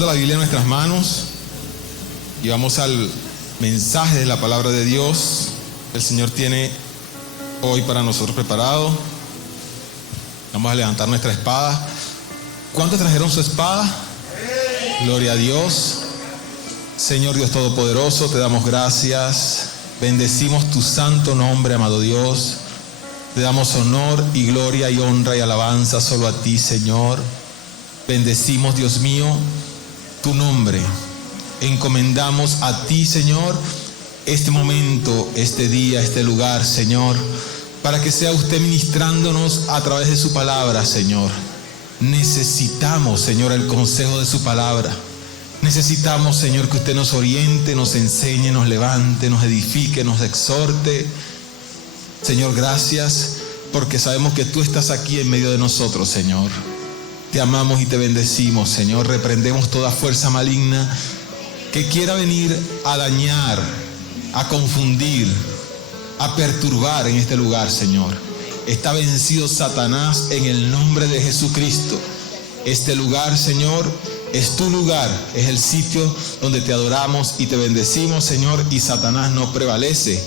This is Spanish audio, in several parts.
tomando la Biblia en nuestras manos y vamos al mensaje de la palabra de Dios que el Señor tiene hoy para nosotros preparado. Vamos a levantar nuestra espada. ¿Cuántos trajeron su espada? Gloria a Dios. Señor Dios Todopoderoso, te damos gracias. Bendecimos tu santo nombre, amado Dios. Te damos honor y gloria y honra y alabanza solo a ti, Señor. Bendecimos, Dios mío, tu nombre. Encomendamos a ti, Señor, este momento, este día, este lugar, Señor, para que sea usted ministrándonos a través de su palabra, Señor. Necesitamos, Señor, el consejo de su palabra. Necesitamos, Señor, que usted nos oriente, nos enseñe, nos levante, nos edifique, nos exhorte. Señor, gracias, porque sabemos que tú estás aquí en medio de nosotros, Señor. Te amamos y te bendecimos, Señor. Reprendemos toda fuerza maligna que quiera venir a dañar, a confundir, a perturbar en este lugar, Señor. Está vencido Satanás en el nombre de Jesucristo. Este lugar, Señor, es tu lugar, es el sitio donde te adoramos y te bendecimos, Señor, y Satanás no prevalece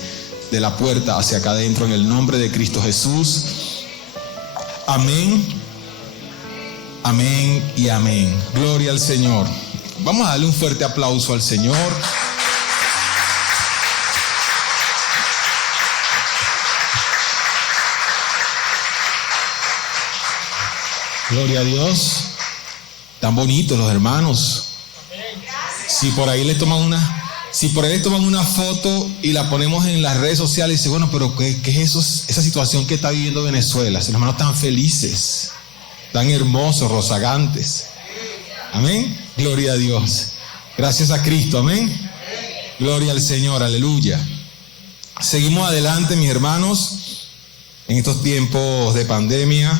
de la puerta hacia acá adentro en el nombre de Cristo Jesús. Amén, amén y amén. Gloria al Señor. Vamos a darle un fuerte aplauso al Señor. Gloria a Dios. Tan bonitos los hermanos. Si por ahí les toman una foto y la ponemos en las redes sociales y dicen, bueno, pero ¿qué es eso? Esa situación que está viviendo Venezuela. Los hermanos tan felices, tan hermosos, rozagantes. Amén. Gloria a Dios. Gracias a Cristo. Amén. Gloria al Señor. Aleluya. Seguimos adelante, mis hermanos, en estos tiempos de pandemia,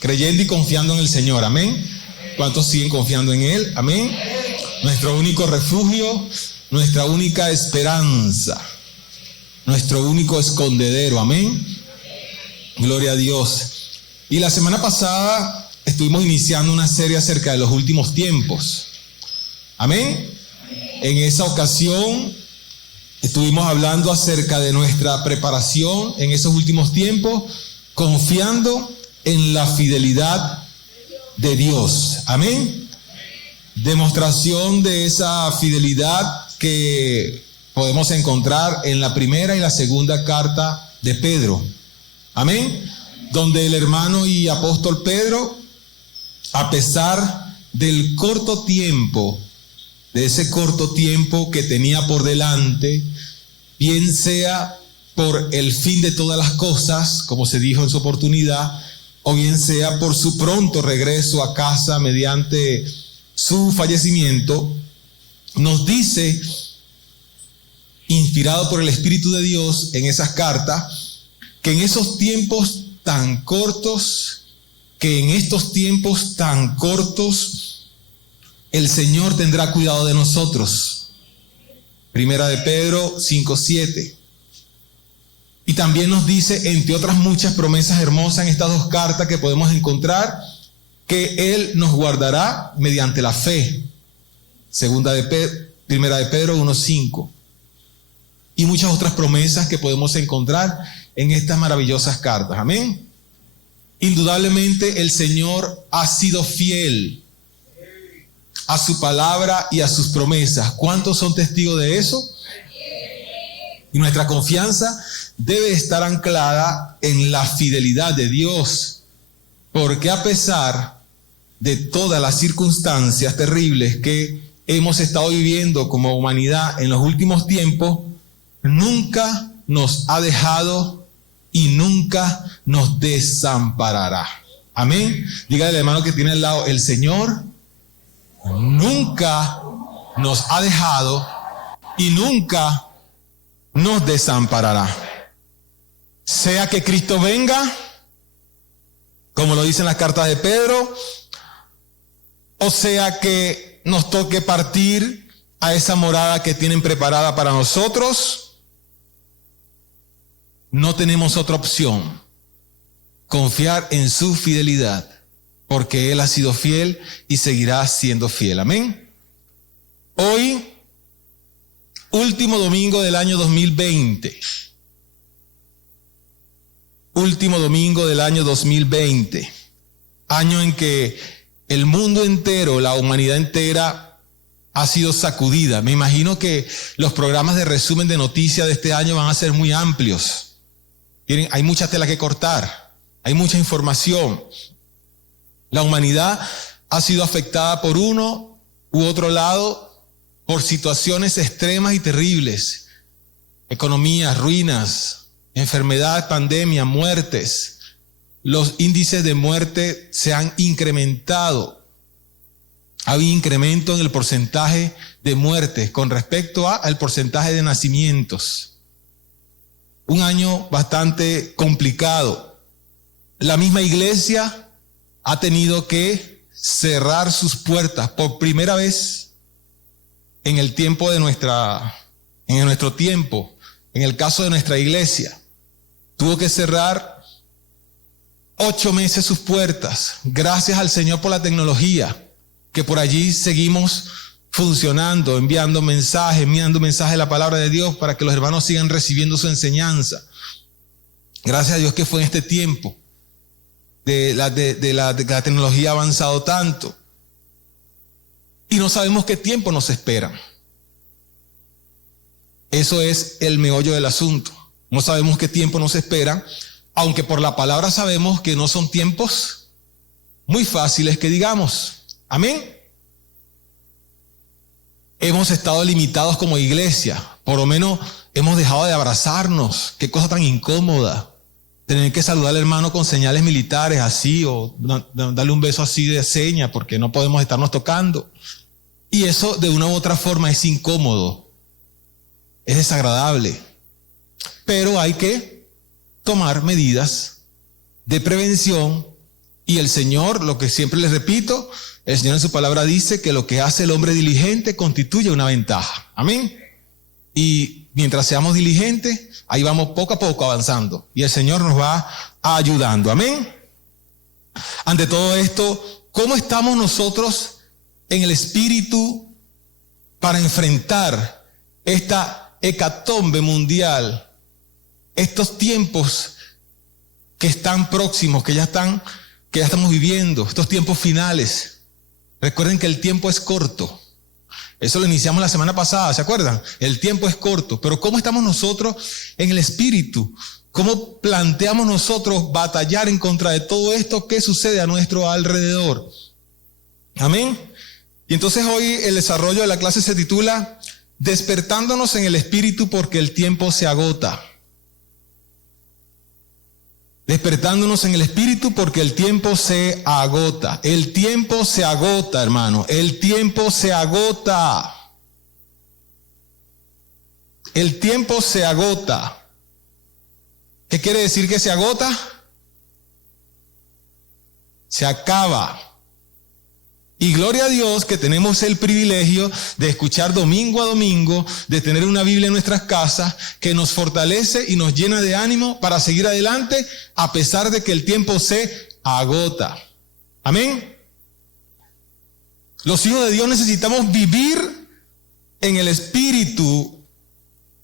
creyendo y confiando en el Señor. Amén. ¿Cuántos siguen confiando en Él? Amén. Nuestro único refugio, nuestra única esperanza, nuestro único escondedero. Amén. Gloria a Dios. Y la semana pasada estuvimos iniciando una serie acerca de los últimos tiempos. Amén. En esa ocasión estuvimos hablando acerca de nuestra preparación en esos últimos tiempos, confiando en la fidelidad de Dios. Amén. Demostración de esa fidelidad que podemos encontrar en la primera y la segunda carta de Pedro. Amén. Donde el hermano y apóstol Pedro, a pesar del corto tiempo, de ese corto tiempo que tenía por delante, bien sea por el fin de todas las cosas, como se dijo en su oportunidad, o bien sea por su pronto regreso a casa mediante su fallecimiento, nos dice, inspirado por el Espíritu de Dios en esas cartas, que en esos tiempos tan cortos, el Señor tendrá cuidado de nosotros. Primera de Pedro 5:7. Y también nos dice, entre otras muchas promesas hermosas en estas dos cartas que podemos encontrar, que Él nos guardará mediante la fe. Primera de Pedro 1:5. Y muchas otras promesas que podemos encontrar en estas maravillosas cartas. Amén. Indudablemente el Señor ha sido fiel a su palabra y a sus promesas. ¿Cuántos son testigos de eso? Y nuestra confianza debe estar anclada en la fidelidad de Dios, porque a pesar de todas las circunstancias terribles que hemos estado viviendo como humanidad en los últimos tiempos, nunca nos ha dejado y nunca nos desamparará. Amén. Dígale al hermano que tiene al lado, el Señor nunca nos ha dejado y nunca nos desamparará. Sea que Cristo venga, como lo dicen las cartas de Pedro, o sea que nos toque partir a esa morada que tienen preparada para nosotros, no tenemos otra opción. Confiar en su fidelidad, porque Él ha sido fiel y seguirá siendo fiel. Amén. Hoy, último domingo del año 2020. Último domingo del año 2020. Año en que el mundo entero, la humanidad entera ha sido sacudida. Me imagino que los programas de resumen de noticias de este año van a ser muy amplios. Hay mucha tela que cortar, hay mucha información. La humanidad ha sido afectada por uno u otro lado por situaciones extremas y terribles. Economías, ruinas, enfermedad, pandemia, muertes. Los índices de muerte se han incrementado. Ha habido incremento en el porcentaje de muertes con respecto al porcentaje de nacimientos. Un año bastante complicado. La misma iglesia ha tenido que cerrar sus puertas por primera vez en el tiempo de nuestro tiempo. En el caso de nuestra iglesia, tuvo que cerrar 8 meses sus puertas. Gracias al Señor por la tecnología, que por allí seguimos funcionando, enviando mensajes de la palabra de Dios para que los hermanos sigan recibiendo su enseñanza. Gracias a Dios que fue en este tiempo de la tecnología ha avanzado tanto. Y no sabemos qué tiempo nos espera. Eso es el meollo del asunto. No sabemos qué tiempo nos espera, aunque por la palabra sabemos que no son tiempos muy fáciles que digamos. Amén. Hemos estado limitados como iglesia. Por lo menos hemos dejado de abrazarnos. Qué cosa tan incómoda. Tener que saludar al hermano con señales militares así, o darle un beso así de seña, porque no podemos estarnos tocando. Y eso de una u otra forma es incómodo, es desagradable. Pero hay que tomar medidas de prevención. Y el Señor, lo que siempre les repito, el Señor en su palabra dice que lo que hace el hombre diligente constituye una ventaja. Amén. Y mientras seamos diligentes, ahí vamos poco a poco avanzando. Y el Señor nos va ayudando. Amén. Ante todo esto, ¿cómo estamos nosotros en el espíritu para enfrentar esta hecatombe mundial? Estos tiempos que están próximos, que ya estamos viviendo, estos tiempos finales. Recuerden que el tiempo es corto. Eso lo iniciamos la semana pasada, ¿se acuerdan? El tiempo es corto, pero ¿cómo estamos nosotros en el espíritu? ¿Cómo planteamos nosotros batallar en contra de todo esto que sucede a nuestro alrededor? Amén. Y entonces hoy el desarrollo de la clase se titula Despertándonos en el espíritu porque el tiempo se agota. Despertándonos en el espíritu porque el tiempo se agota. El tiempo se agota, hermano. El tiempo se agota. El tiempo se agota. ¿Qué quiere decir que se agota? Se acaba. Y gloria a Dios que tenemos el privilegio de escuchar domingo a domingo, de tener una Biblia en nuestras casas que nos fortalece y nos llena de ánimo para seguir adelante a pesar de que el tiempo se agota. Amén. Los hijos de Dios necesitamos vivir en el espíritu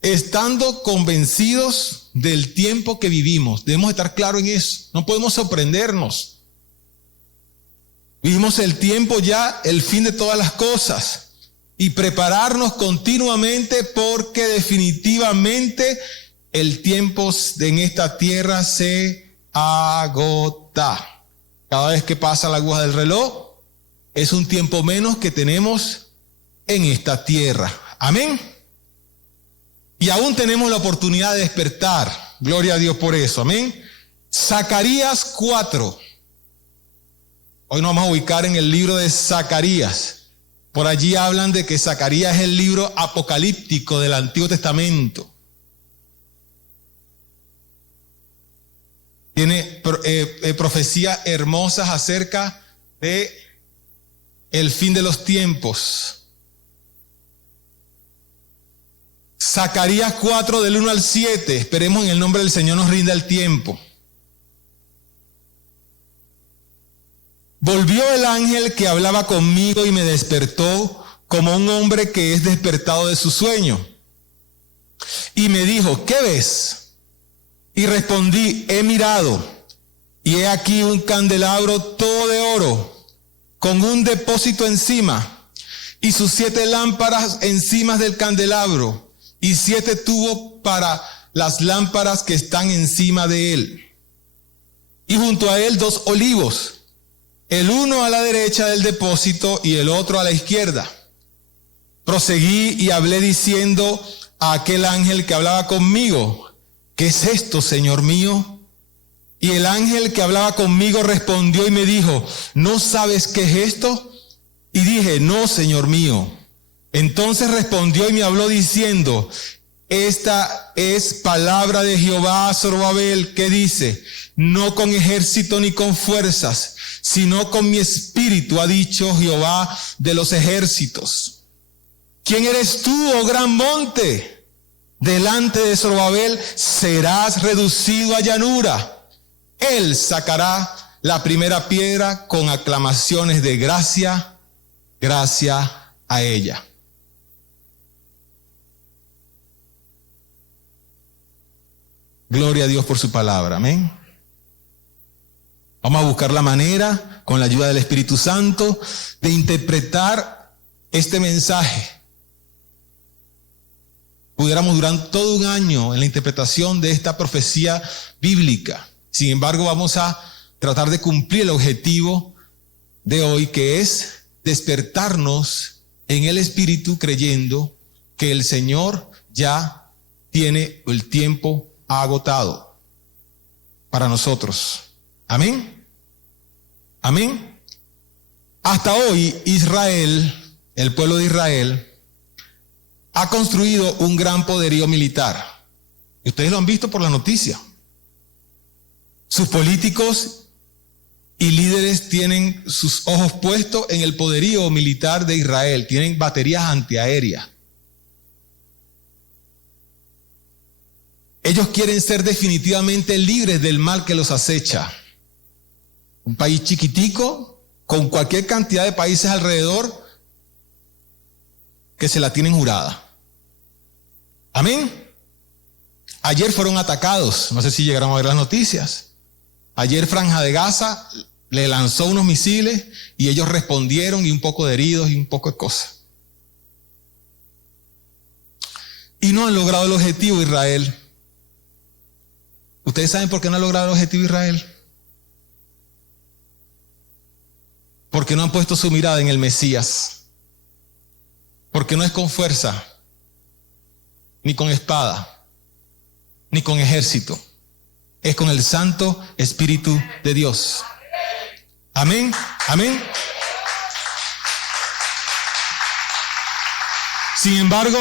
estando convencidos del tiempo que vivimos. Debemos estar claros en eso. No podemos sorprendernos. Vivimos el tiempo ya, el fin de todas las cosas, y prepararnos continuamente porque definitivamente el tiempo en esta tierra se agota. Cada vez que pasa la aguja del reloj, es un tiempo menos que tenemos en esta tierra. Amén. Y aún tenemos la oportunidad de despertar. Gloria a Dios por eso. Amén. Zacarías 4. Hoy nos vamos a ubicar en el libro de Zacarías. Por allí hablan de que Zacarías es el libro apocalíptico del Antiguo Testamento. Tiene profecías hermosas acerca de el fin de los tiempos. Zacarías 4 del 1 al 7. Esperemos en el nombre del Señor nos rinda el tiempo. Volvió el ángel que hablaba conmigo y me despertó como un hombre que es despertado de su sueño. Y me dijo, ¿qué ves? Y respondí, he mirado, y he aquí un candelabro todo de oro, con un depósito encima, y sus 7 lámparas encima del candelabro, y 7 tubos para las lámparas que están encima de él. Y junto a él 2 olivos, el uno a la derecha del depósito y el otro a la izquierda. Proseguí y hablé diciendo a aquel ángel que hablaba conmigo, ¿qué es esto, Señor mío? Y el ángel que hablaba conmigo respondió y me dijo, ¿no sabes qué es esto? Y dije, no, Señor mío. Entonces respondió y me habló diciendo, esta es palabra de Jehová a Zorobabel, que dice, no con ejército ni con fuerzas, sino con mi espíritu, ha dicho Jehová de los ejércitos. ¿Quién eres tú, oh gran monte? Delante de Zorobabel serás reducido a llanura. Él sacará la primera piedra con aclamaciones de gracia, gracia a ella. Gloria a Dios por su palabra, amén. Vamos a buscar la manera, con la ayuda del Espíritu Santo, de interpretar este mensaje. Pudiéramos durar todo un año en la interpretación de esta profecía bíblica. Sin embargo, vamos a tratar de cumplir el objetivo de hoy, que es despertarnos en el Espíritu, creyendo que el Señor ya tiene el tiempo agotado para nosotros. Amén. Amén. Hasta hoy Israel, el pueblo de Israel, ha construido un gran poderío militar. Ustedes lo han visto por la noticia. Sus políticos y líderes tienen sus ojos puestos en el poderío militar de Israel. Tienen baterías antiaéreas. Ellos quieren ser definitivamente libres del mal que los acecha. Un país chiquitico, con cualquier cantidad de países alrededor, que se la tienen jurada. Amén. Ayer fueron atacados, no sé si llegaron a ver las noticias. Ayer Franja de Gaza le lanzó unos misiles y ellos respondieron, y un poco de heridos y un poco de cosas. Y no han logrado el objetivo Israel. ¿Ustedes saben por qué no ha logrado el objetivo Israel? Porque no han puesto su mirada en el Mesías. Porque no es con fuerza, ni con espada, ni con ejército. Es con el Santo Espíritu de Dios. Amén, amén. Sin embargo,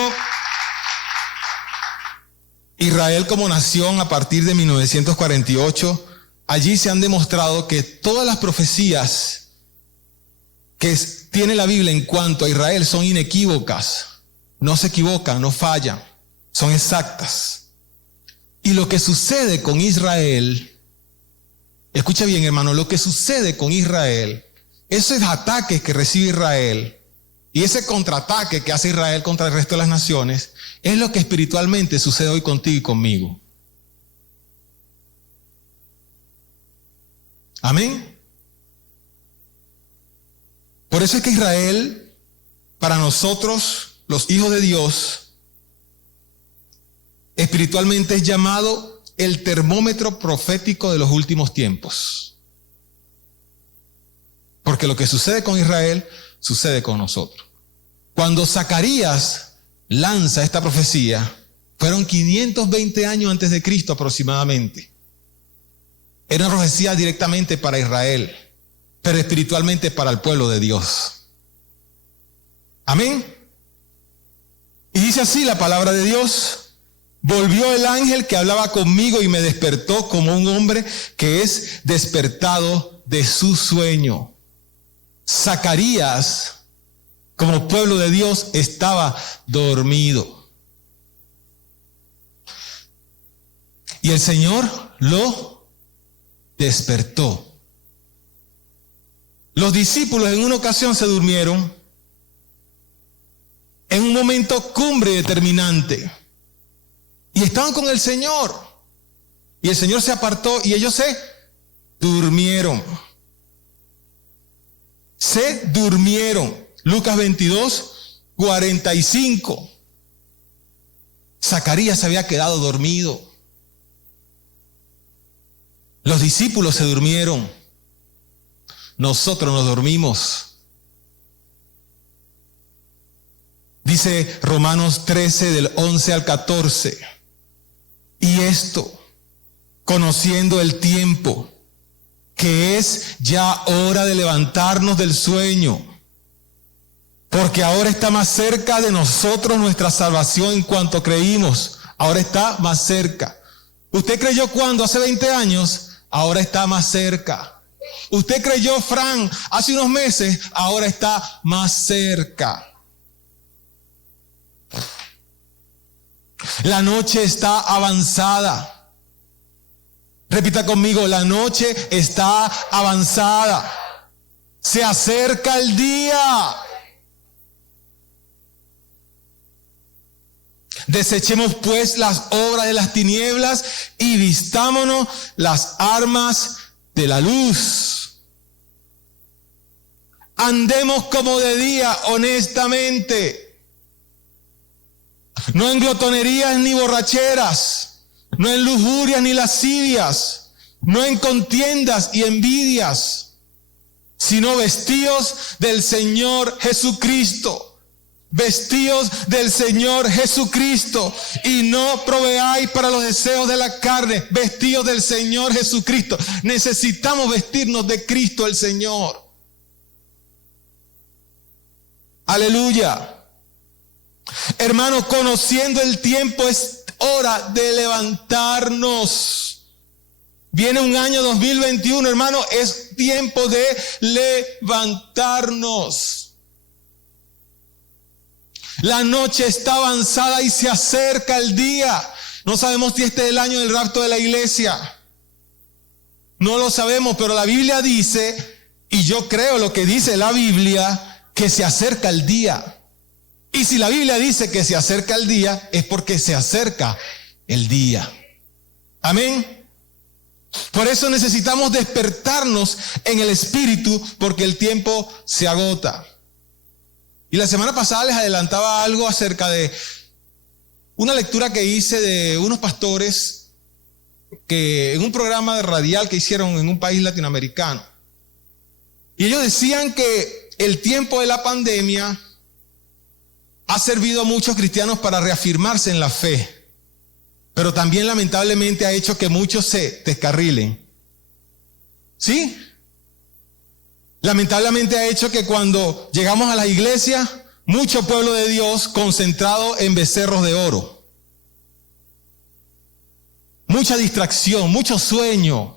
Israel como nación, a partir de 1948, allí se han demostrado que todas las profecías que tiene la Biblia en cuanto a Israel son inequívocas. No se equivocan, no fallan, son exactas. Y lo que sucede con Israel, escucha bien, hermano, lo que sucede con Israel, esos ataques que recibe Israel y ese contraataque que hace Israel contra el resto de las naciones, es lo que espiritualmente sucede hoy contigo y conmigo. Amén. Por eso es que Israel, para nosotros, los hijos de Dios, espiritualmente es llamado el termómetro profético de los últimos tiempos. Porque lo que sucede con Israel, sucede con nosotros. Cuando Zacarías lanza esta profecía, fueron 520 años antes de Cristo aproximadamente. Era una profecía directamente para Israel, pero espiritualmente para el pueblo de Dios. Amén. Y dice así la palabra de Dios: volvió el ángel que hablaba conmigo y me despertó como un hombre que es despertado de su sueño. Zacarías, como pueblo de Dios, estaba dormido. Y el Señor lo despertó. Los discípulos en una ocasión se durmieron en un momento cumbre y determinante. Y estaban con el Señor. Y el Señor se apartó y ellos se durmieron. Se durmieron. Lucas 22, 45. Zacarías se había quedado dormido. Los discípulos se durmieron. Nosotros nos dormimos. Dice Romanos 13 del 11 al 14. Y esto, conociendo el tiempo, que es ya hora de levantarnos del sueño, porque ahora está más cerca de nosotros nuestra salvación en cuanto creímos. Ahora está más cerca. ¿Usted creyó cuándo? Hace 20 años. Ahora está más cerca. ¿Usted creyó, Fran, hace unos meses? Ahora está más cerca. La noche está avanzada. Repita conmigo, la noche está avanzada. Se acerca el día. Desechemos pues las obras de las tinieblas y vistámonos las armas de la luz. Andemos como de día, honestamente. No en glotonerías ni borracheras, no en lujurias ni lascivias, no en contiendas y envidias, sino vestidos del Señor Jesucristo. Vestidos del Señor Jesucristo y no proveáis para los deseos de la carne. Vestidos del Señor Jesucristo. Necesitamos vestirnos de Cristo el Señor. Aleluya. Hermanos, conociendo el tiempo es hora de levantarnos. Viene un año 2021, hermano, es tiempo de levantarnos. La noche está avanzada y se acerca el día. No sabemos si este es el año del rapto de la iglesia. No lo sabemos, pero la Biblia dice, y yo creo lo que dice la Biblia, que se acerca el día. Y si la Biblia dice que se acerca el día, es porque se acerca el día. Amén. Por eso necesitamos despertarnos en el espíritu, porque el tiempo se agota. Y la semana pasada les adelantaba algo acerca de una lectura que hice de unos pastores que en un programa radial que hicieron en un país latinoamericano. Y ellos decían que el tiempo de la pandemia ha servido a muchos cristianos para reafirmarse en la fe, pero también lamentablemente ha hecho que muchos se descarrilen. ¿Sí? Lamentablemente ha hecho que cuando llegamos a la iglesia, mucho pueblo de Dios concentrado en becerros de oro. Mucha distracción, mucho sueño.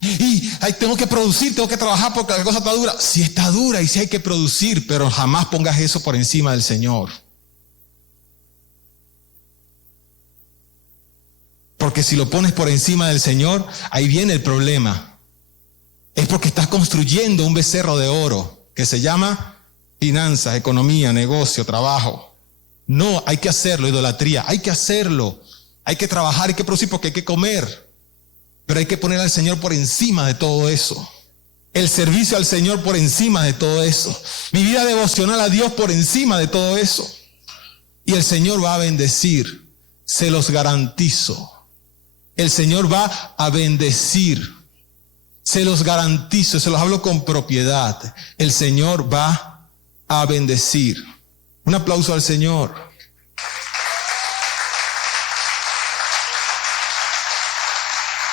Y tengo que producir, tengo que trabajar porque la cosa está dura. Sí está dura y sí hay que producir, pero jamás pongas eso por encima del Señor. Porque si lo pones por encima del Señor, ahí viene el problema. Es porque estás construyendo un becerro de oro que se llama finanzas, economía, negocio, trabajo. No, hay que hacerlo, idolatría, hay que hacerlo. Hay que trabajar, hay que producir porque hay que comer. Pero hay que poner al Señor por encima de todo eso. El servicio al Señor por encima de todo eso. Mi vida devocional a Dios por encima de todo eso. Y el Señor va a bendecir, se los garantizo. El Señor va a bendecir. Se los garantizo, se los hablo con propiedad. El Señor va a bendecir. Un aplauso al Señor.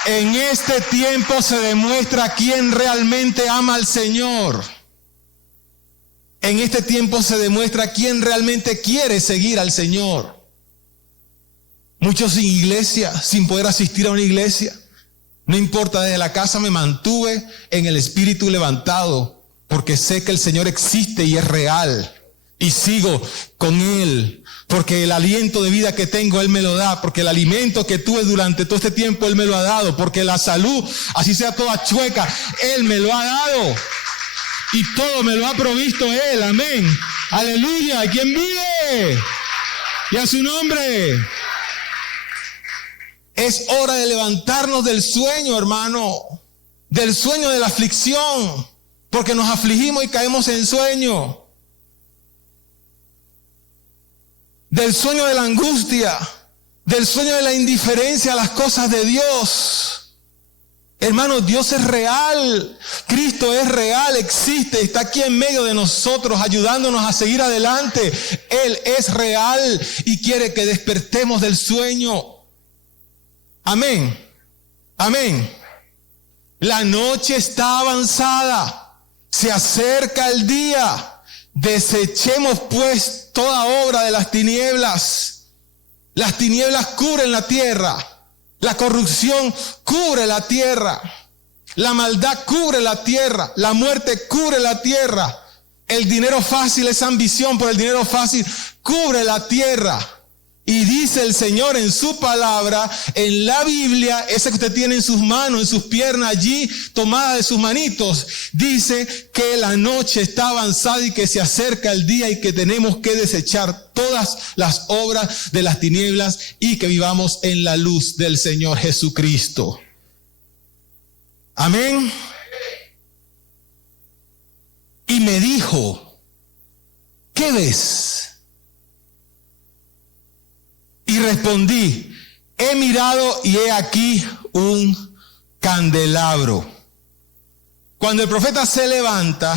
En este tiempo se demuestra quién realmente ama al Señor. En este tiempo se demuestra quién realmente quiere seguir al Señor. Muchos sin iglesia, sin poder asistir a una iglesia. No importa, desde la casa me mantuve en el espíritu levantado, porque sé que el Señor existe y es real. Y sigo con Él, porque el aliento de vida que tengo Él me lo da, porque el alimento que tuve durante todo este tiempo Él me lo ha dado, porque la salud, así sea toda chueca, Él me lo ha dado. Y todo me lo ha provisto Él, amén. Aleluya. ¿Quién vive? Y a su nombre. Es hora de levantarnos del sueño, hermano. Del sueño de la aflicción. Porque nos afligimos y caemos en sueño. Del sueño de la angustia. Del sueño de la indiferencia a las cosas de Dios. Hermano, Dios es real. Cristo es real, existe, está aquí en medio de nosotros, ayudándonos a seguir adelante. Él es real y quiere que despertemos del sueño. Amén. Amén. La noche está avanzada. Se acerca el día. Desechemos pues toda obra de las tinieblas. Las tinieblas cubren la tierra. La corrupción cubre la tierra. La maldad cubre la tierra. La muerte cubre la tierra. El dinero fácil es ambición por el dinero fácil. Cubre la tierra. Y dice el Señor en su palabra, en la Biblia, esa que usted tiene en sus manos, en sus piernas allí, tomada de sus manitos, dice que la noche está avanzada y que se acerca el día y que tenemos que desechar todas las obras de las tinieblas y que vivamos en la luz del Señor Jesucristo. Amén. Y me dijo, ¿qué ves? Y respondí, he mirado y he aquí un candelabro. Cuando el profeta se levanta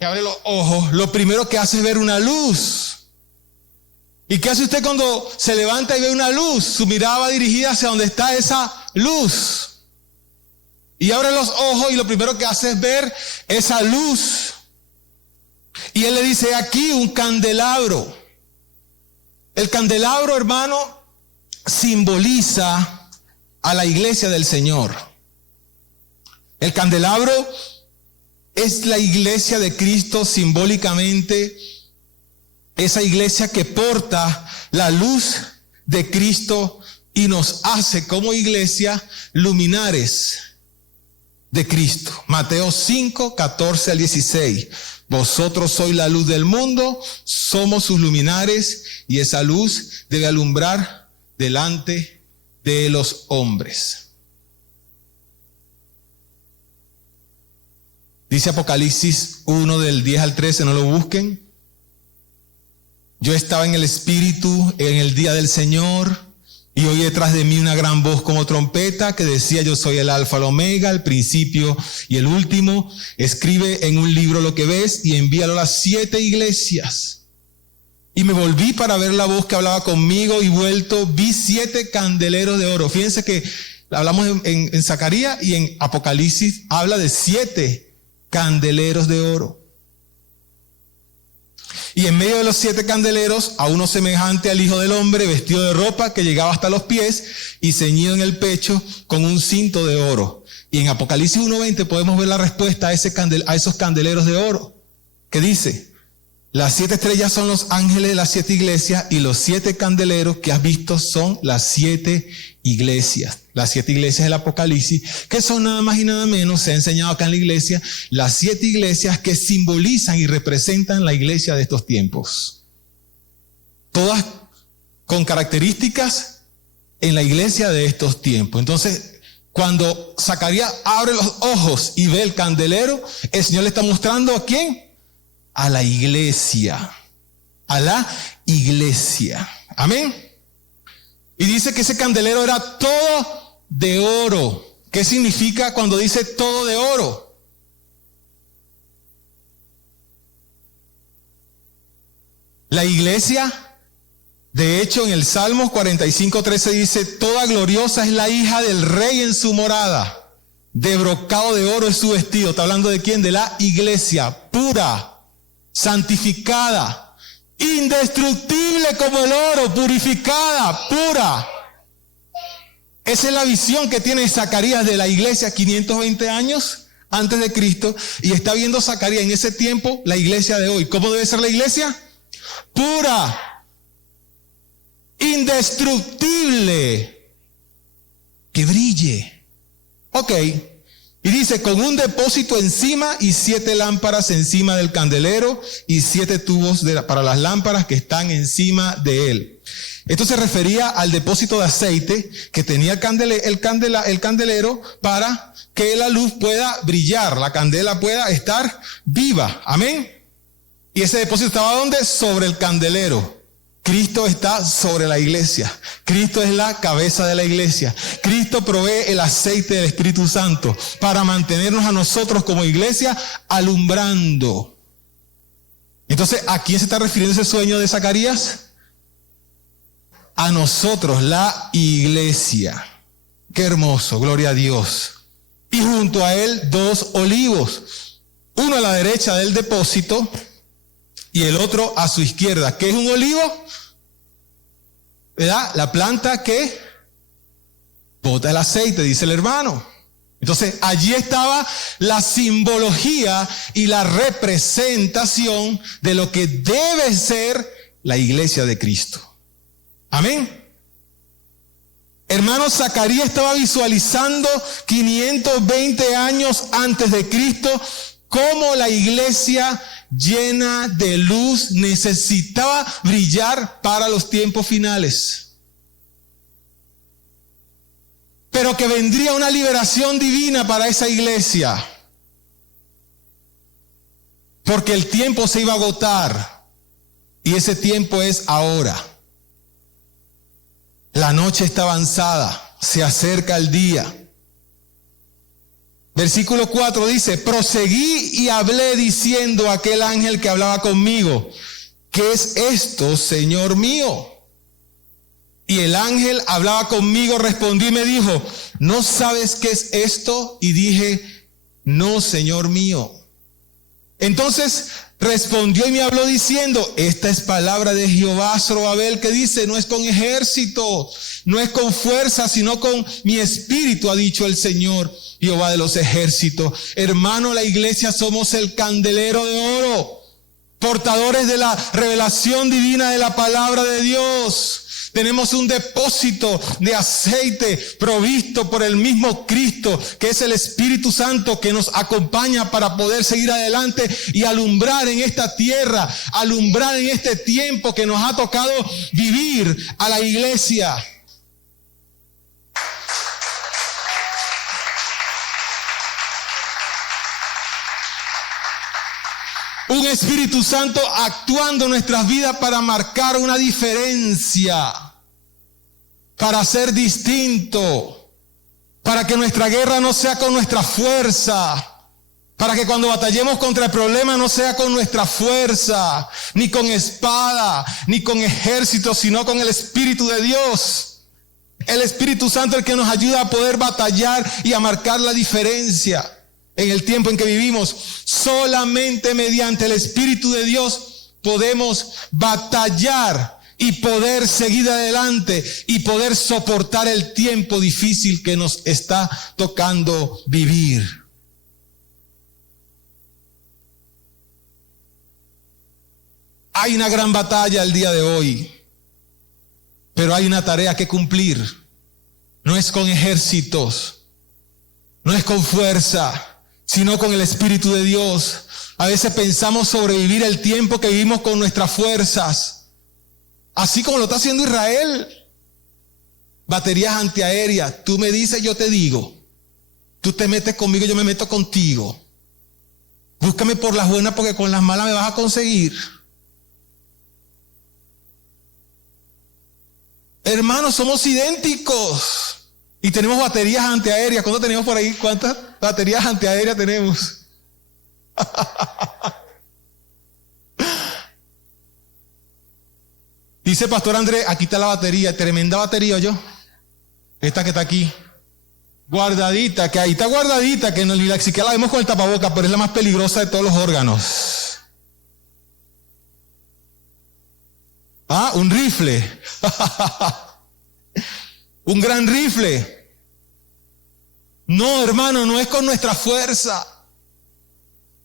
y abre los ojos, lo primero que hace es ver una luz. ¿Y qué hace usted cuando se levanta y ve una luz? Su mirada va dirigida hacia donde está esa luz. Y abre los ojos y lo primero que hace es ver esa luz. Y él le dice, aquí un candelabro. El candelabro, hermano, simboliza a la iglesia del Señor. El candelabro es la iglesia de Cristo simbólicamente, esa iglesia que porta la luz de Cristo y nos hace como iglesia luminares de Cristo. Mateo 5, 14 al 16. Vosotros sois la luz del mundo, somos sus luminares y esa luz debe alumbrar delante de los hombres. Dice Apocalipsis 1 del 10 al 13, no lo busquen. Yo estaba en el Espíritu en el día del Señor y oí detrás de mí una gran voz como trompeta que decía, yo soy el Alfa, el Omega, el principio y el último. Escribe en un libro lo que ves y envíalo a las 7 iglesias. Y me volví para ver la voz que hablaba conmigo y vuelto vi 7 candeleros de oro. Fíjense que hablamos en Zacarías y en Apocalipsis habla de 7 candeleros de oro. Y en medio de los 7 candeleros, a uno semejante al Hijo del Hombre, vestido de ropa que llegaba hasta los pies y ceñido en el pecho con un cinto de oro. Y en Apocalipsis 1:20 podemos ver la respuesta a esos candeleros de oro, que dice, las 7 estrellas son los ángeles de las 7 iglesias y los 7 candeleros que has visto son las 7 iglesias. Las 7 iglesias del Apocalipsis, que son nada más y nada menos, se ha enseñado acá en la iglesia, las 7 iglesias que simbolizan y representan la iglesia de estos tiempos. Todas con características en la iglesia de estos tiempos. Entonces, cuando Zacarías abre los ojos y ve el candelero, el Señor le está mostrando ¿a quién? A la iglesia. A la iglesia. Amén. Y dice que ese candelero era todo de oro. ¿Qué significa cuando dice todo de oro? La iglesia, de hecho en el Salmos 45:13 dice, toda gloriosa es la hija del rey en su morada. De brocado de oro es su vestido. ¿Está hablando de quién? De la iglesia, pura, santificada, indestructible como el oro, purificada, pura. Esa es la visión que tiene Zacarías de la iglesia 520 años antes de Cristo. Y está viendo Zacarías en ese tiempo la iglesia de hoy. ¿Cómo debe ser la iglesia? Pura, indestructible, que brille. Ok, Y dice, con un depósito encima y 7 lámparas encima del candelero y 7 tubos para las lámparas que están encima de él. Esto se refería al depósito de aceite que tenía el candelero para que la luz pueda brillar, la candela pueda estar viva. Amén. Y ese depósito estaba ¿dónde? Sobre el candelero. Cristo está sobre la iglesia. Cristo es la cabeza de la iglesia. Cristo provee el aceite del Espíritu Santo para mantenernos a nosotros como iglesia alumbrando. Entonces, ¿a quién se está refiriendo ese sueño de Zacarías? A nosotros, la iglesia. Qué hermoso, gloria a Dios. Y junto a él 2 olivos. Uno a la derecha del depósito y el otro a su izquierda. ¿Qué es un olivo? ¿Verdad? La planta que bota el aceite, dice el hermano. Entonces, allí estaba la simbología y la representación de lo que debe ser la iglesia de Cristo. Amén. Hermano, Zacarías estaba visualizando 520 años antes de Cristo cómo la iglesia llena de luz necesitaba brillar para los tiempos finales. Pero que vendría una liberación divina para esa iglesia. Porque el tiempo se iba a agotar. Y ese tiempo es ahora. La noche está avanzada. Se acerca el día. Versículo 4 dice, proseguí y hablé diciendo a aquel ángel que hablaba conmigo, ¿qué es esto, Señor mío? Y el ángel hablaba conmigo, respondió y me dijo, ¿no sabes qué es esto? Y dije, no, Señor mío. Entonces respondió y me habló diciendo, esta es palabra de Jehová Zorobabel que dice, no es con ejército, no es con fuerza, sino con mi espíritu, ha dicho el Señor Jehová de los ejércitos. Hermano, la iglesia somos el candelero de oro, portadores de la revelación divina de la palabra de Dios. Tenemos un depósito de aceite provisto por el mismo Cristo, que es el Espíritu Santo que nos acompaña para poder seguir adelante y alumbrar en esta tierra, alumbrar en este tiempo que nos ha tocado vivir a la iglesia. Un Espíritu Santo actuando en nuestras vidas para marcar una diferencia, para ser distinto, para que nuestra guerra no sea con nuestra fuerza, para que cuando batallemos contra el problema no sea con nuestra fuerza, ni con espada, ni con ejército, sino con el Espíritu de Dios. El Espíritu Santo es el que nos ayuda a poder batallar y a marcar la diferencia. En el tiempo en que vivimos, solamente mediante el Espíritu de Dios podemos batallar y poder seguir adelante y poder soportar el tiempo difícil que nos está tocando vivir. Hay una gran batalla el día de hoy, pero hay una tarea que cumplir. No es con ejércitos, no es con fuerza, sino con el Espíritu de Dios. A veces pensamos sobrevivir el tiempo que vivimos con nuestras fuerzas, así como lo está haciendo Israel. Baterías antiaéreas, tú me dices, yo te digo. Tú te metes conmigo, yo me meto contigo. Búscame por las buenas porque con las malas me vas a conseguir. Hermanos, somos idénticos. Y tenemos baterías antiaéreas. ¿Cuántas tenemos por ahí? ¿Cuántas baterías antiaéreas tenemos? Dice Pastor Andrés, aquí está la batería. Tremenda batería, yo. Esta que está aquí. Guardadita, que ahí está guardadita, que no, ni siquiera la vemos con el tapabocas, pero es la más peligrosa de todos los órganos. Ah, un rifle. Un gran rifle. No, hermano, no es con nuestra fuerza.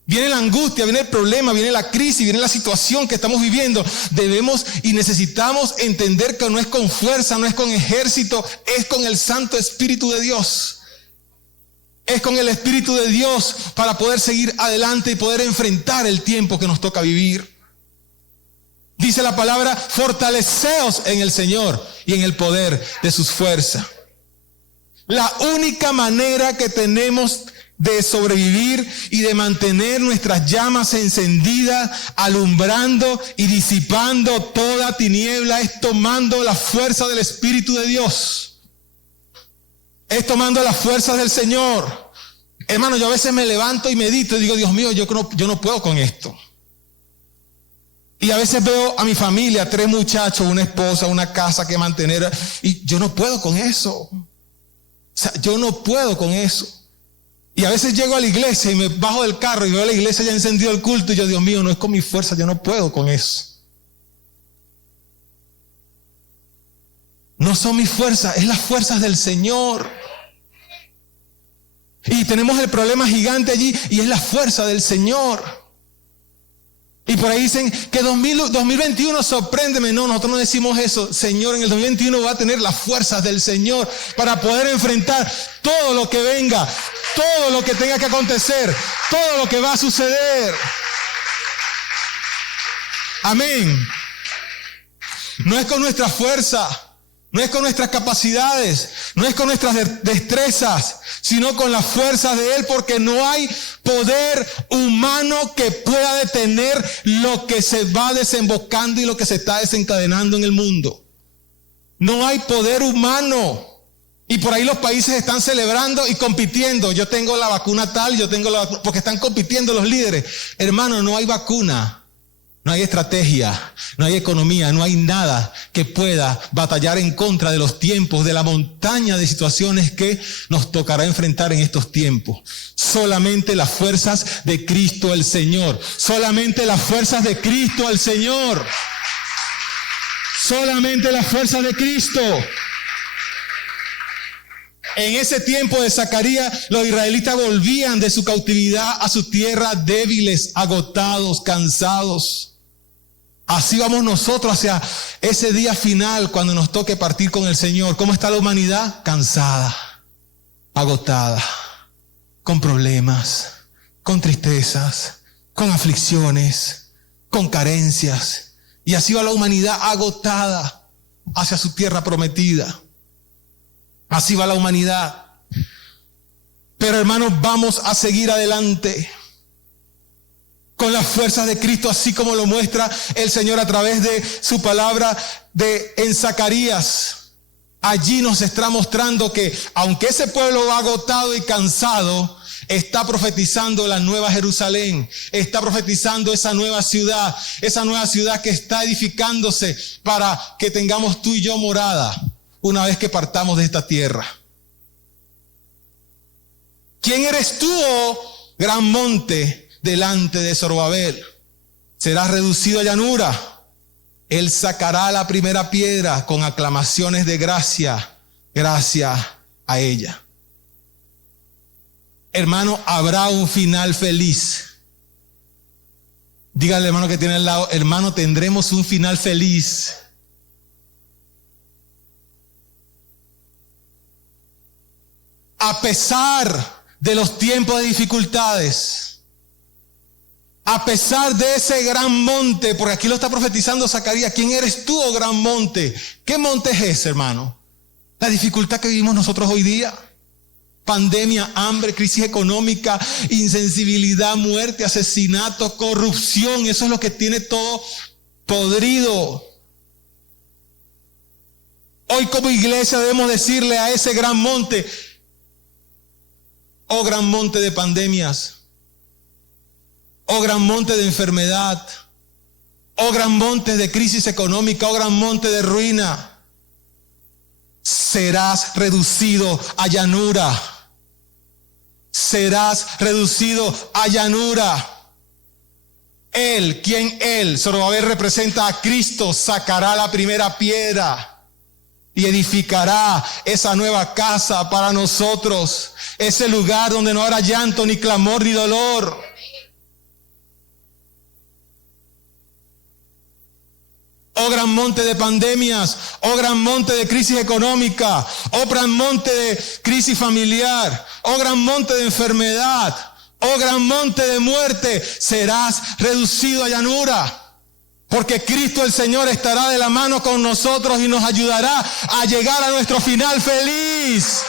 Viene la angustia, viene el problema, viene la crisis, viene la situación que estamos viviendo. Debemos y necesitamos entender que no es con fuerza, no es con ejército, es con el Santo Espíritu de Dios. es con el Espíritu de Dios para poder seguir adelante y poder enfrentar el tiempo que nos toca vivir. Dice la palabra, fortaleceos en el Señor y en el poder de sus fuerzas. La única manera que tenemos de sobrevivir y de mantener nuestras llamas encendidas, alumbrando y disipando toda tiniebla, es tomando la fuerza del Espíritu de Dios. Es tomando las fuerzas del Señor. Hermano, yo a veces me levanto y medito y digo, Dios mío, yo no puedo con esto. Y a veces veo a mi familia, 3 muchachos, una esposa, una casa que mantener, y yo no puedo con eso. O sea, yo no puedo con eso. Y a veces llego a la iglesia y me bajo del carro y veo a la iglesia ya encendido el culto y yo, Dios mío, no es con mi fuerza, yo no puedo con eso. No son mis fuerzas, es las fuerzas del Señor. Y tenemos el problema gigante allí y es la fuerza del Señor. Y por ahí dicen que 2021 sorpréndeme. No, nosotros no decimos eso. Señor, en el 2021 va a tener las fuerzas del Señor para poder enfrentar todo lo que venga, todo lo que tenga que acontecer, todo lo que va a suceder. Amén. No es con nuestra fuerza, no es con nuestras capacidades, no es con nuestras destrezas, sino con las fuerzas de Él, porque no hay poder humano que pueda detener lo que se va desembocando y lo que se está desencadenando en el mundo. No hay poder humano. Y por ahí los países están celebrando y compitiendo. Yo tengo la vacuna tal, yo tengo la vacuna, porque están compitiendo los líderes. Hermano, no hay vacuna. No hay estrategia, no hay economía, no hay nada que pueda batallar en contra de los tiempos, de la montaña de situaciones que nos tocará enfrentar en estos tiempos. Solamente las fuerzas de Cristo el Señor. Solamente las fuerzas de Cristo el Señor. Solamente las fuerzas de Cristo. En ese tiempo de Zacarías, los israelitas volvían de su cautividad a su tierra débiles, agotados, cansados. Así vamos nosotros hacia ese día final cuando nos toque partir con el Señor. ¿Cómo está la humanidad? Cansada, agotada, con problemas, con tristezas, con aflicciones, con carencias. Y así va la humanidad agotada hacia su tierra prometida. Así va la humanidad. Pero hermanos, vamos a seguir adelante con las fuerzas de Cristo, así como lo muestra el Señor a través de su palabra en Zacarías. Allí nos está mostrando que aunque ese pueblo va agotado y cansado, está profetizando la nueva Jerusalén, está profetizando esa nueva ciudad que está edificándose para que tengamos tú y yo morada una vez que partamos de esta tierra. ¿Quién eres tú, oh gran monte, delante de Zorobabel? Serás reducido a llanura. Él sacará la primera piedra con aclamaciones de gracia a ella. Hermano, habrá un final feliz. Dígale al hermano que tiene al lado, hermano, tendremos un final feliz. A pesar de los tiempos de dificultades, a pesar de ese gran monte, porque aquí lo está profetizando Zacarías. ¿Quién eres tú, oh gran monte? ¿Qué monte es ese, hermano? La dificultad que vivimos nosotros hoy día. Pandemia, hambre, crisis económica, insensibilidad, muerte, asesinato, corrupción. Eso es lo que tiene todo podrido. Hoy como iglesia debemos decirle a ese gran monte, oh gran monte de pandemias, oh gran monte de enfermedad, oh gran monte de crisis económica, oh gran monte de ruina, serás reducido a llanura. Serás reducido a llanura. Él, ¿quién él? Zorobabel representa a Cristo, sacará la primera piedra y edificará esa nueva casa para nosotros, ese lugar donde no habrá llanto, ni clamor, ni dolor. oh gran monte de pandemias, oh gran monte de crisis económica, oh gran monte de crisis familiar, oh gran monte de enfermedad, oh gran monte de muerte, serás reducido a llanura. Porque Cristo el Señor estará de la mano con nosotros y nos ayudará a llegar a nuestro final feliz.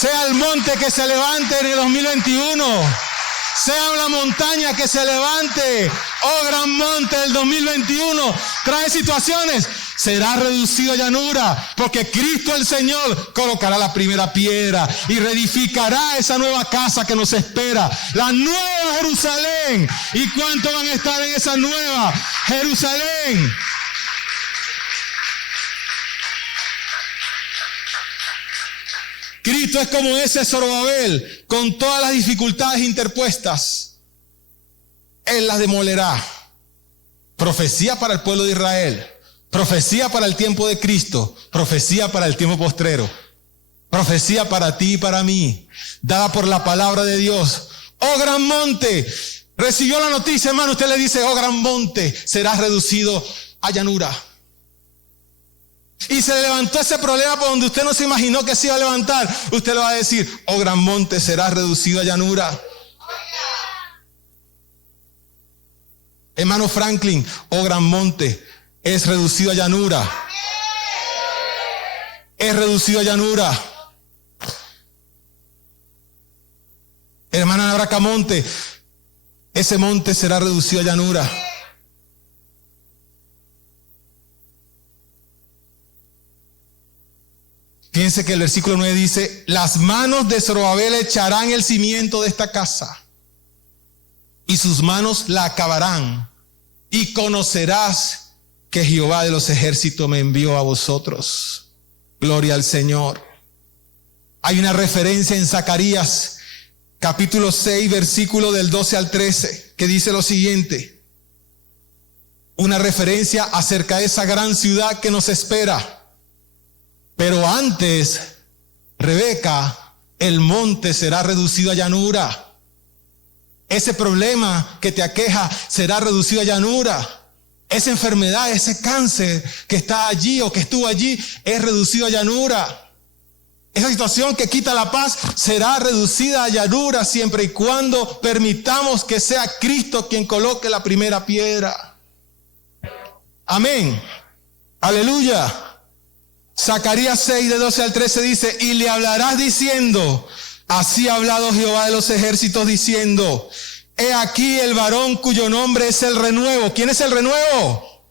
Sea el monte que se levante en el 2021, sea la montaña que se levante, oh gran monte del 2021, trae situaciones, será reducido a llanura, porque Cristo el Señor colocará la primera piedra y reedificará esa nueva casa que nos espera, la nueva Jerusalén. ¿Y cuántos van a estar en esa nueva Jerusalén? Cristo es como ese Zorobabel, con todas las dificultades interpuestas. Él las demolerá. Profecía para el pueblo de Israel, profecía para el tiempo de Cristo, profecía para el tiempo postrero, profecía para ti y para mí, dada por la palabra de Dios. Oh gran monte, recibió la noticia, hermano, usted le dice, oh gran monte, serás reducido a llanura. Y se le levantó ese problema por donde usted no se imaginó que se iba a levantar. Usted le va a decir, oh gran monte, serás reducido a llanura. Hermano Franklin, oh gran monte, es reducido a llanura. Es reducido a llanura. Hermana Bracamonte, ese monte será reducido a llanura. Fíjense que el versículo 9 dice, las manos de Zorobabel echarán el cimiento de esta casa y sus manos la acabarán, y conocerás que Jehová de los ejércitos me envió a vosotros. Gloria al Señor. Hay una referencia en Zacarías capítulo 6 versículo del 12 al 13 que dice lo siguiente, una referencia acerca de esa gran ciudad que nos espera. Pero antes, Rebeca, el monte será reducido a llanura. Ese problema que te aqueja será reducido a llanura. Esa enfermedad, ese cáncer que está allí o que estuvo allí es reducido a llanura. Esa situación que quita la paz será reducida a llanura siempre y cuando permitamos que sea Cristo quien coloque la primera piedra. Amén. Aleluya. Zacarías 6 de 12 al 13 dice, y le hablarás diciendo, así ha hablado Jehová de los ejércitos diciendo, he aquí el varón cuyo nombre es el renuevo. ¿Quién es el renuevo?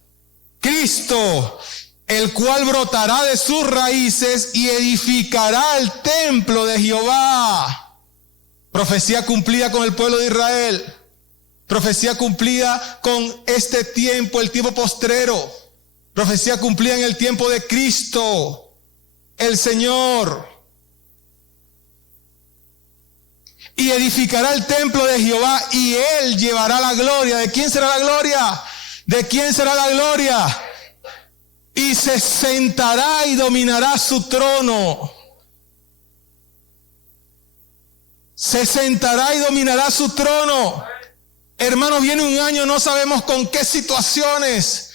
Cristo, el cual brotará de sus raíces y edificará el templo de Jehová. Profecía cumplida con el pueblo de Israel. Profecía cumplida con este tiempo, el tiempo postrero. Profecía cumplida en el tiempo de Cristo, el Señor. Y edificará el templo de Jehová y Él llevará la gloria. ¿De quién será la gloria? ¿De quién será la gloria? Y se sentará y dominará su trono. Se sentará y dominará su trono. Hermanos, viene un año, no sabemos con qué situaciones,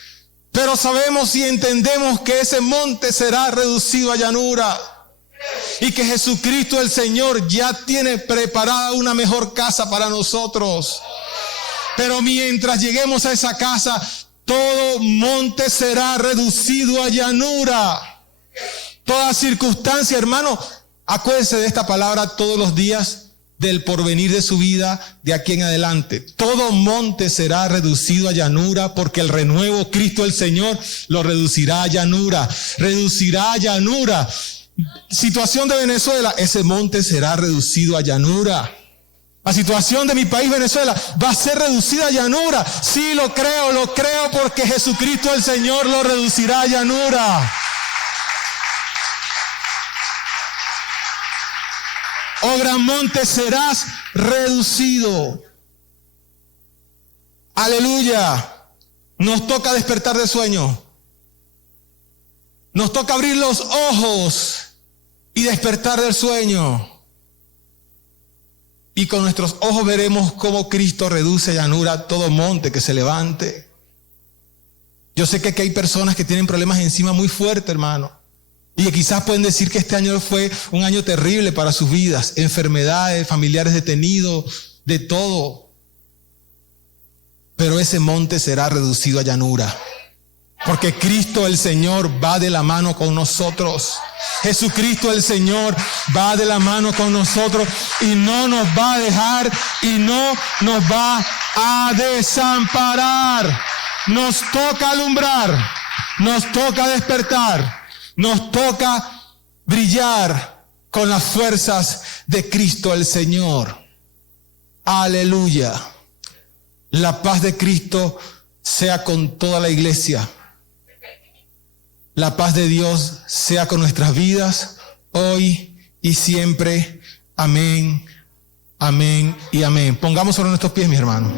pero sabemos y entendemos que ese monte será reducido a llanura. Y que Jesucristo el Señor ya tiene preparada una mejor casa para nosotros. Pero mientras lleguemos a esa casa, todo monte será reducido a llanura. Toda circunstancia, hermano, acuérdese de esta palabra todos los días del porvenir de su vida de aquí en adelante. Todo monte será reducido a llanura, porque el renuevo Cristo el Señor lo reducirá a llanura. Reducirá a llanura. Situación de Venezuela, ese monte será reducido a llanura. La situación de mi país, Venezuela, va a ser reducida a llanura. Sí, lo creo porque Jesucristo el Señor lo reducirá a llanura. Oh gran monte, serás reducido. Aleluya. Nos toca despertar del sueño. Nos toca abrir los ojos y despertar del sueño. Y con nuestros ojos veremos cómo Cristo reduce a llanura todo monte que se levante. Yo sé que aquí hay personas que tienen problemas encima muy fuertes, hermano. Y que quizás pueden decir que este año fue un año terrible para sus vidas. Enfermedades, familiares detenidos, de todo. Pero ese monte será reducido a llanura. Porque Cristo el Señor va de la mano con nosotros. Jesucristo el Señor va de la mano con nosotros y no nos va a dejar y no nos va a desamparar. Nos toca alumbrar, nos toca despertar, nos toca brillar con las fuerzas de Cristo el Señor. Aleluya. La paz de Cristo sea con toda la iglesia. La paz de Dios sea con nuestras vidas, hoy y siempre. Amén, amén y amén. Pongamos sobre nuestros pies, mis hermanos.